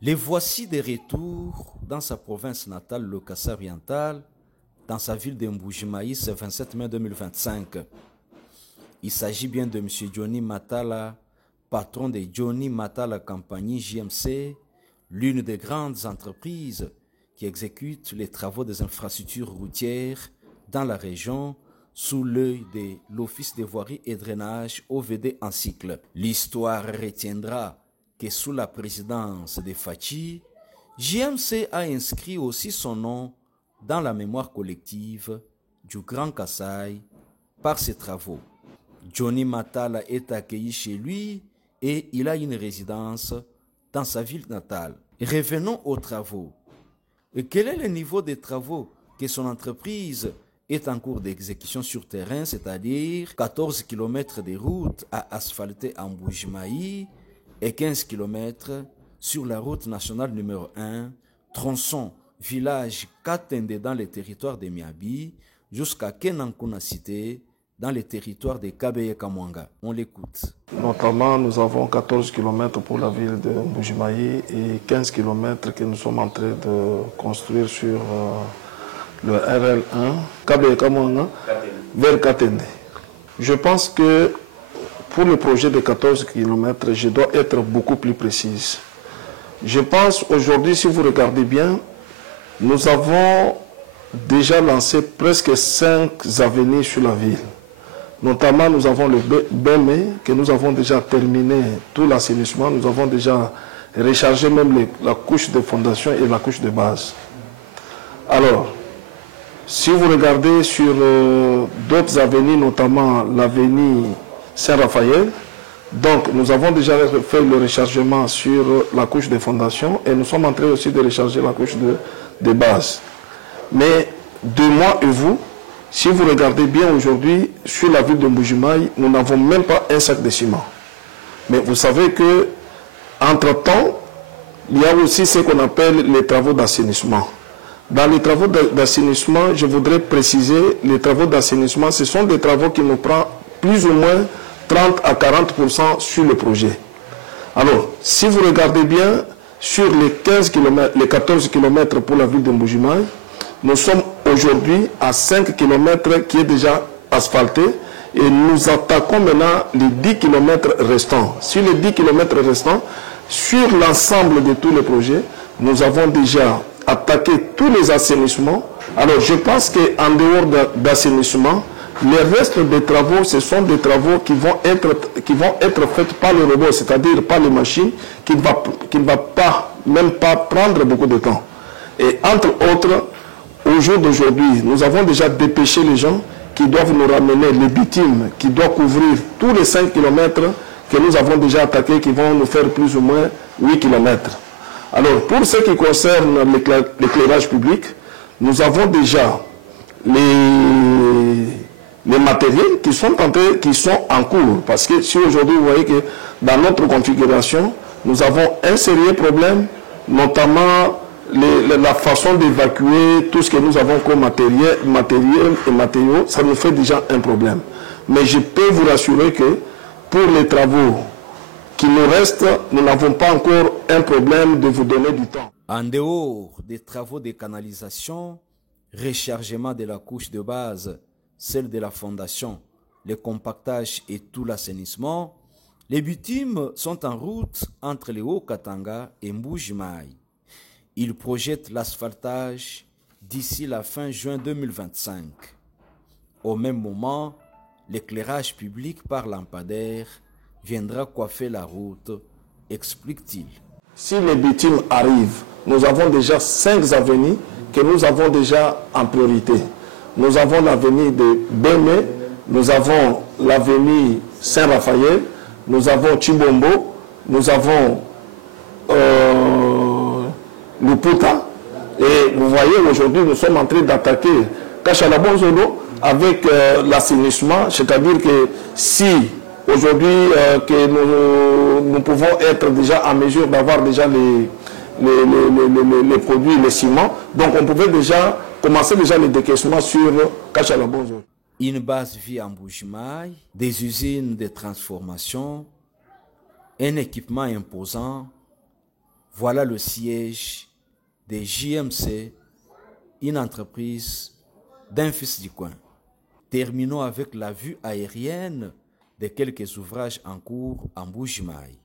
Les voici de retour dans sa province natale, le Kassai oriental, dans sa ville de Mbuji-Mayi, ce 27 mai 2025. Il s'agit bien de M. Johnny Matala, patron de Johnny Matala Compagnie JMC, l'une des grandes entreprises qui exécute les travaux des infrastructures routières dans la région sous l'œil de l'Office des voiries et drainage OVD en cycle. L'histoire retiendra que sous la présidence de Fachi, JMC a inscrit aussi son nom dans la mémoire collective du Grand Kassai par ses travaux. Johnny Matala est accueilli chez lui et il a une résidence dans sa ville natale. Revenons aux travaux. Et quel est le niveau des travaux que son entreprise est en cours d'exécution sur terrain, c'est-à-dire 14 km de route à asphalter en Mbuji-Mayi et 15 km sur la route nationale numéro 1, tronçon village Katende dans le territoire de Miabi jusqu'à Kenankuna Cité dans le territoire de Kabeye-Kamwanga. On l'écoute. Notamment, nous avons 14 km pour la ville de Mbuji-Mayi et 15 km que nous sommes en train de construire sur le RL1, Kabeye-Kamwanga, vers Katende. Je pense que pour le projet de 14 km, je dois être beaucoup plus précise. Je pense aujourd'hui, si vous regardez bien, nous avons déjà lancé presque 5 avenues sur la ville. Notamment, nous avons le BME, que nous avons déjà terminé tout l'assainissement. Nous avons déjà rechargé même la couche de fondation et la couche de base. Alors, si vous regardez sur d'autres avenues, notamment l'avenue Saint-Raphaël, donc nous avons déjà fait le rechargement sur la couche de fondation et nous sommes en train aussi de recharger la couche de base. Mais de moi et vous, si vous regardez bien aujourd'hui, sur la ville de Mbuji-Mayi, nous n'avons même pas un sac de ciment. Mais vous savez que, entre-temps, il y a aussi ce qu'on appelle les travaux d'assainissement. Dans les travaux d'assainissement, je voudrais préciser, les travaux d'assainissement, ce sont des travaux qui nous prennent plus ou moins 30 à 40% sur le projet. Alors, si vous regardez bien, sur les 14 km pour la ville de Mbuji-Mayi, nous sommes aujourd'hui à 5 km qui est déjà asphalté et nous attaquons maintenant les 10 km restants. Sur les 10 km restants, sur l'ensemble de tous les projets, nous avons déjà attaqué tous les assainissements. Alors je pense qu'en dehors d'assainissement, les restes des travaux, ce sont des travaux qui vont être faits par le robot, c'est-à-dire par les machines, qui ne va pas, même pas prendre beaucoup de temps. Et entre autres, au jour d'aujourd'hui, nous avons déjà dépêché les gens qui doivent nous ramener les bitumes qui doivent couvrir tous les 5 km que nous avons déjà attaqués, qui vont nous faire plus ou moins 8 km. Alors, pour ce qui concerne l'éclairage public, nous avons déjà les matériels qui sont en cours. Parce que si aujourd'hui, vous voyez que dans notre configuration, nous avons un sérieux problème, notamment la façon d'évacuer tout ce que nous avons comme matériaux, ça nous fait déjà un problème. Mais je peux vous rassurer que pour les travaux qui nous restent, nous n'avons pas encore un problème de vous donner du temps. En dehors des travaux de canalisation, rechargement de la couche de base, celle de la fondation, le compactage et tout l'assainissement, les bitumes sont en route entre les Hauts-Katanga et Mbuji-Mayi. Ils projettent l'asphaltage d'ici la fin juin 2025. Au même moment, l'éclairage public par lampadaire viendra coiffer la route, explique-t-il. Si les bitumes arrivent, nous avons déjà 5 avenues que nous avons déjà en priorité. Nous avons l'avenue de Bémé, nous avons l'avenue Saint-Raphaël, nous avons Chibombo, nous avons Luputa. Et vous voyez, aujourd'hui, nous sommes en train d'attaquer Kachalabonzolo avec l'assainissement, c'est-à-dire que si aujourd'hui que nous pouvons être déjà en mesure d'avoir déjà les produits, les ciments, donc on pouvait déjà commencer déjà les décaissements sur Kachalabonzolo. Une base vie en Mbuji-Mayi, des usines de transformation, un équipement imposant. Voilà le siège de JMC, une entreprise d'un fils du coin. Terminons avec la vue aérienne de quelques ouvrages en cours en Mbuji-Mayi.